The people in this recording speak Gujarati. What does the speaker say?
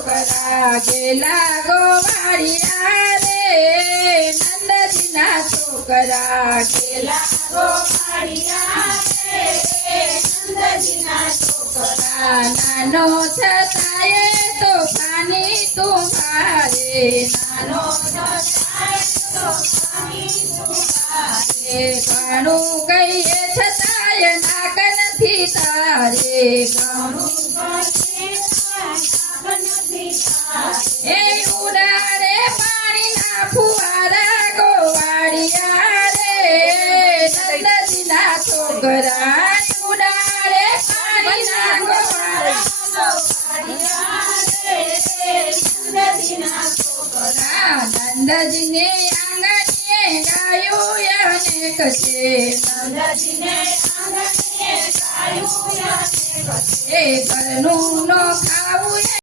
છોકરા ગેલા ગોવાળિયા રે નંદજીના છોકરા ગેલા ગોવાળિયા રે નંદજીના છોકરા નાનો છતાંય તોફાની તુમ્હારે નાનો છતાંય તોફાની તુમ્હારે ઘણું કહીએ છતાંય નાક નથી તારે ઘણું એ ઉડાડે પાણીના ફુવારા ગોવાળિયા રે નંદજીના છોકરા ઉડાડે પાણીના ગોવાળિયા નંદજીને આંગણીએ ગાયું અનેક છે નંદજીને આંગણીએ ગાયું અનેક છે ઘરનું નો ખાવું